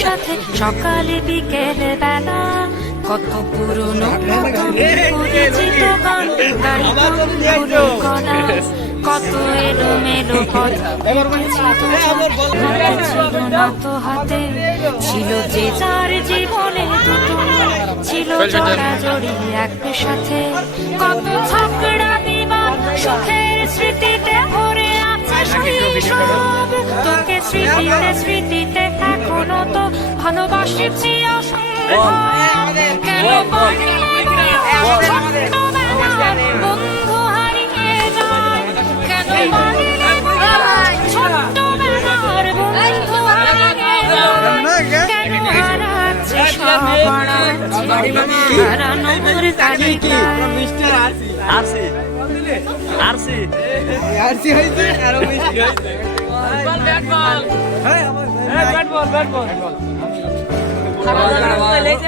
সাথে সকালে বিকেল বেলা কত পুরনো কত এলো মেলো ছিল না তো হাতে, ছিল যে যার জীবনে দুটো, ছিল জড়াজড়ি একসাথে, কত ঝগড়া সুখের স্মৃতিতে ভরে আছে শৈশব। তোকে স্মৃতিতে স্মৃতিতে এখনও তো ভালোবাসি প্রিয় সম্ভব কেন পারি ছোট্টবেলার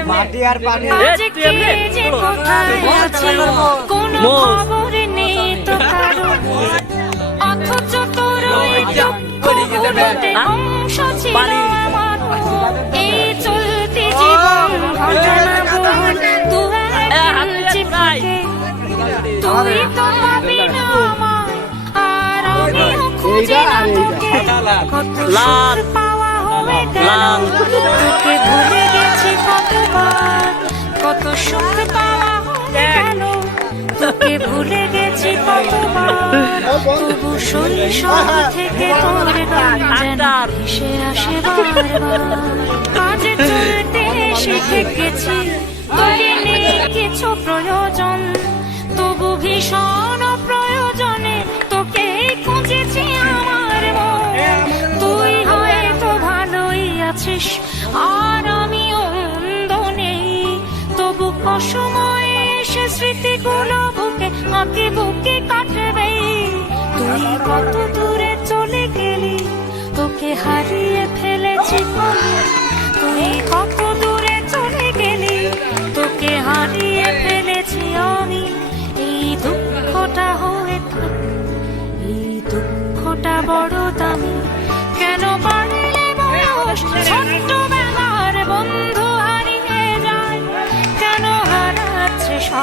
মাটি আর পানি আজকে কোথায় আছি? কোনো লাল। সুর পাওয়া গেল লাল। তোকে ভুলে গেছি কতবার? কত সুখ পাওয়া হয়ে গেল তোকে ভুলে গেছি কতবার? তবু শৈশব থেকে তোর গান যেন ভেসে আসে বারবার। আজ চলতে শিখে গেছি তোকে নেই কিছু প্রয়োজন। তবু ভীষণ আছিস, আর আমি অন্ধ নেই তবু অসময়ে সে স্মৃতিগুলো বুকে আঁকে বুকে কাটবে। তুই কত দূরে চলে গেলি, তোকে হারিয়ে ফেলেছি তুই কত দূরে চলে গেলি, তোকে হারিয়ে ফেলেছি আমি। এই দুঃখটা হয়ে এই দুঃখটা বড় দামি।